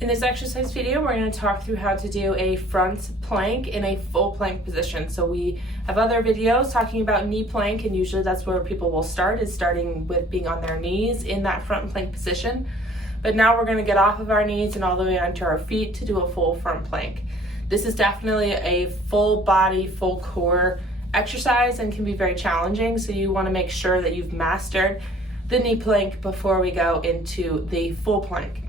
In this exercise video, we're going to talk through how to do a front plank in a full plank position. So we have other videos talking about knee plank, and usually that's where people will start, is starting with being on their knees in that front plank position. But now we're going to get off of our knees and all the way onto our feet to do a full front plank. This is definitely a full body, full core exercise and can be very challenging. So you want to make sure that you've mastered the knee plank before we go into the full plank.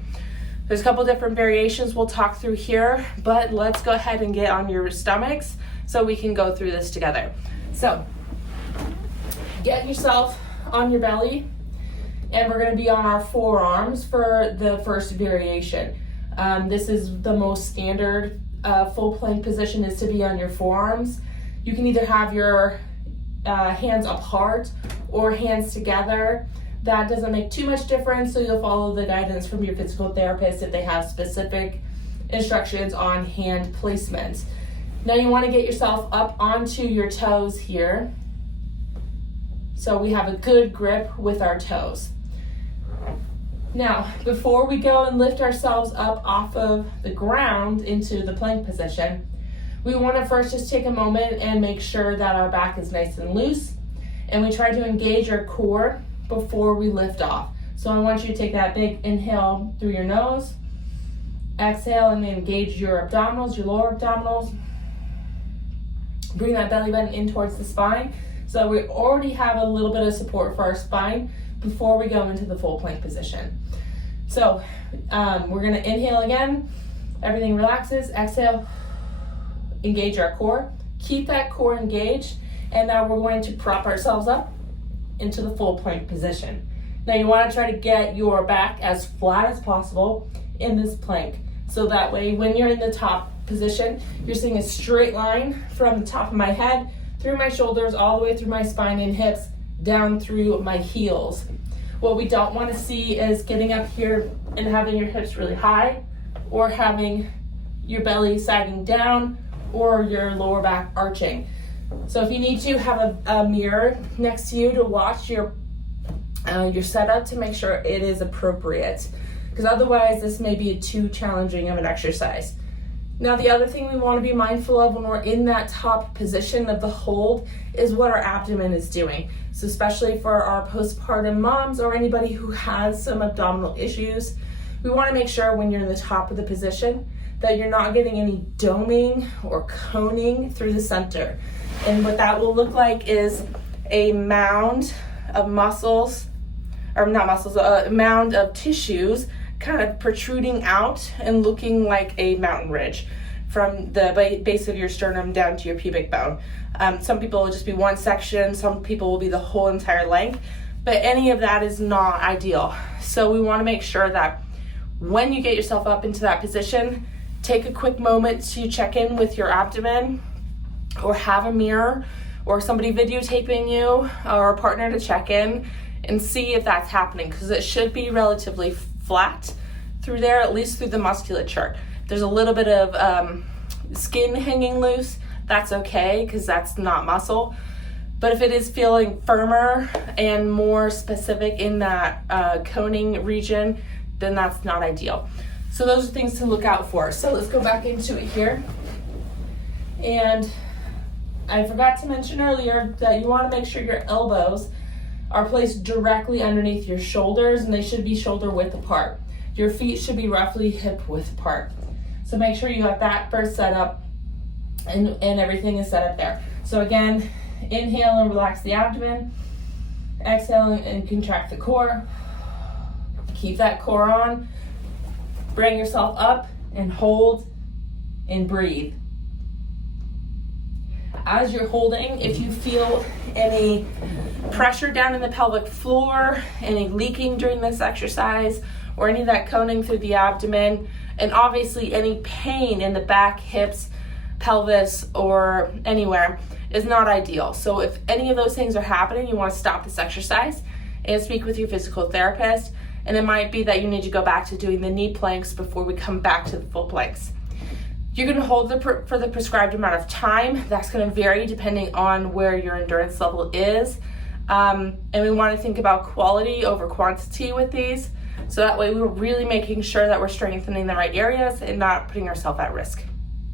There's a couple different variations we'll talk through here, but let's go ahead and get on your stomachs so we can go through this together. So get yourself on your belly, and we're going to be on our forearms for the first variation. This is the most standard full plank position, is to be on your forearms. You can either have your hands apart or hands together. That doesn't make too much difference, so you'll follow the guidance from your physical therapist if they have specific instructions on hand placement. Now you want to get yourself up onto your toes here, so we have a good grip with our toes. Now, before we go and lift ourselves up off of the ground into the plank position, we want to first just take a moment and make sure that our back is nice and loose, and we try to engage our core before we lift off. So I want you to take that big inhale through your nose, exhale and engage your abdominals, your lower abdominals. Bring that belly button in towards the spine. So we already have a little bit of support for our spine before we go into the full plank position. So we're gonna inhale again, everything relaxes, exhale, engage our core, keep that core engaged, and now we're going to prop ourselves up into the full plank position. Now you want to try to get your back as flat as possible in this plank, so that way when you're in the top position, you're seeing a straight line from the top of my head, through my shoulders, all the way through my spine and hips, down through my heels. What we don't want to see is getting up here and having your hips really high, or having your belly sagging down, or your lower back arching. So if you need to, have a mirror next to you to watch your setup to make sure it is appropriate, because otherwise this may be too challenging of an exercise. Now the other thing we want to be mindful of when we're in that top position of the hold is what our abdomen is doing. So especially for our postpartum moms or anybody who has some abdominal issues, we want to make sure when you're in the top of the position that you're not getting any doming or coning through the center. And what that will look like is a mound of muscles, or not muscles, a mound of tissues kind of protruding out and looking like a mountain ridge from the base of your sternum down to your pubic bone. Some people will just be one section, some people will be the whole entire length, but any of that is not ideal. So we want to make sure that when you get yourself up into that position, take a quick moment to check in with your abdomen, or have a mirror or somebody videotaping you or a partner to check in and see if that's happening, because it should be relatively flat through there, at least through the musculature. If there's a little bit of skin hanging loose, that's okay, because that's not muscle. But if it is feeling firmer and more specific in that coning region, then that's not ideal. So those are things to look out for. So let's go back into it here. And I forgot to mention earlier that you want to make sure your elbows are placed directly underneath your shoulders, and they should be shoulder width apart. Your feet should be roughly hip width apart. So make sure you got that first set up and everything is set up there. So again, inhale and relax the abdomen. Exhale and contract the core. Keep that core on. Bring yourself up and hold and breathe. As you're holding, if you feel any pressure down in the pelvic floor, any leaking during this exercise, or any of that coning through the abdomen, and obviously any pain in the back, hips, pelvis, or anywhere, is not ideal. So if any of those things are happening, you want to stop this exercise and speak with your physical therapist, and it might be that you need to go back to doing the knee planks before we come back to the full planks. You're going to hold for the prescribed amount of time. That's going to vary depending on where your endurance level is. And we want to think about quality over quantity with these. So that way we're really making sure that we're strengthening the right areas and not putting ourselves at risk.